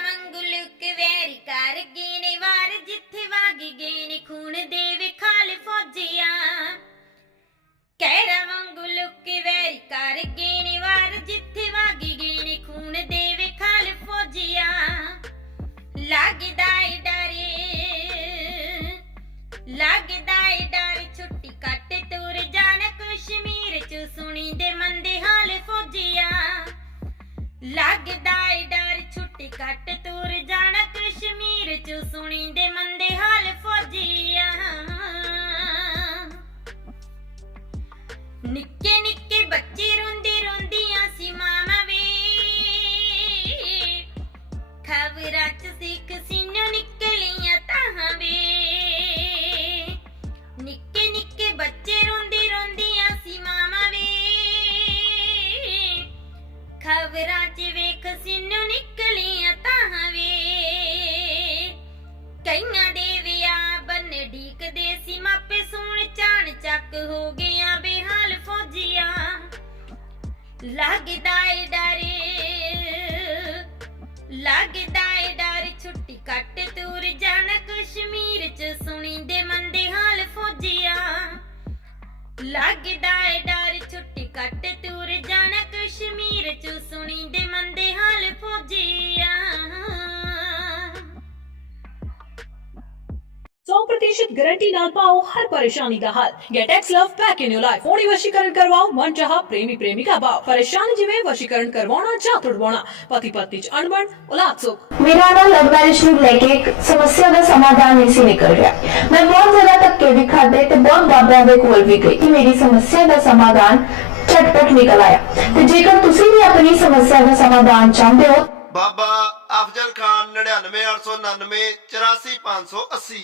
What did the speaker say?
ਵਾਂਗੂ ਵੈਰੀ ਕਰ ਗਏ ਨੇ ਵਾਰ, ਜਿੱਥੇ ਵਗ ਗਏ ਨੇ ਖੂਨ ਦੇ ਵਿਖਾਲ ਫੌਜੀਆਂ। ਕਹਿਰਾ ਵਾਂਗੂ ਲੁਕ ਵੈਰੀ ਕਰ ਗਏ ਨੇ ਵਾਰ, ਜਿੱਥੇ ਵਗ ਗਏ ਨੇ ਖੂਨ ਦੇ ਵਿਖਾਲ ਫੌਜੀਆਂ। ਲੱਗਦਾ ਏ ਡਰੇ ਲੱਗਦਾ ਤੁਰ ਜਾਣਾ ਕਸ਼ਮੀਰ ਚ ਸੁਣੀ ਦੇ ਮੰਦੇ ਹਾਲ ਫੌਜੀਆਂ। ਨਿੱਕੇ ਨਿੱਕੇ ਬੱਚੇ ਰੋਂਦੇ ਰੋਂਦੀਆਂ ਸੀ ਮਾਮਾ ਵੇ। ਖਬਰਾਂ ਚ ਸਿੱਖ ਖਬਰਾਂ 'ਚ ਵੇਖ ਸਿੰਨੂ ਨਿਕਲੀਆਂ ਤਾਂ ਵੇ। ਕਈਆਂ ਦੇ ਵਿਆਹ ਬੰਨ ਢੀਕਦੇ ਸੀ, ਮਾਪੇ ਸੂਣ ਚਾਣ ਚੱਕ ਹੋ ਗਿਆ ਬੇਹਾਲ ਫੌਜੀਆਂ। ਲੱਗਦਾ ਏ 100% ਗਾਰੰਟੀ ਨਾਲ ਪਾਓ ਹਰ ਪਰੇਸ਼ਾਨੀ ਦਾ ਹੱਲ get ex love back in your life ਹੋਣੀ ਵਸ਼ੀਕਰਨ ਕਰਵਾਓ ਮਨ ਚਾਹਾ ਪ੍ਰੇਮੀ ਪ੍ਰੇਮਿਕਾ ਬਾਓ ਪਰੇਸ਼ਾਨ ਜਿਵੇਂ ਵਸ਼ੀਕਰਨ ਕਰਵਾਉਣਾ ਜਾਂ ਤੁੜਵਾਉਣਾ ਪਤੀ ਪਤਨੀ ਚ ਅਣਬਣ ਔਲਾਦ ਸੁਖ ਮੇਰਾ ਨਾ ਲਵ ਮੈਰਿਜ ਨੂੰ ਲੈ ਕੇ ਸਮੱਸਿਆ ਦਾ ਸਮਾਧਾਨ ਨਹੀਂ ਸੀ ਨਿਕਲ ਰਿਹਾ ਮੈਂ ਬਹੁਤ ਜ਼ਿਆਦਾ ਧੱਕੇ ਵੀ ਖਾਦੇ ਤੇ ਬਹੁਤ ਬਾਬਿਆਂ ਦੇ ਕੋਲ ਵੀ ਗਈ ਕਿ ਮੇਰੀ ਸਮੱਸਿਆ ਦਾ ਸਮਾਧਾਨ ਝਟਪਟ ਨਿਕਲ ਆਇਆ ਤੇ ਜੇਕਰ ਤੁਸੀਂ ਵੀ ਆਪਣੀ ਸਮੱਸਿਆ ਦਾ ਸਮਾਧਾਨ ਚਾਹੁੰਦੇ ਹੋ ਬਾਬਾ ਅਫਜ਼ਲ ਖਾਨ 99899 84580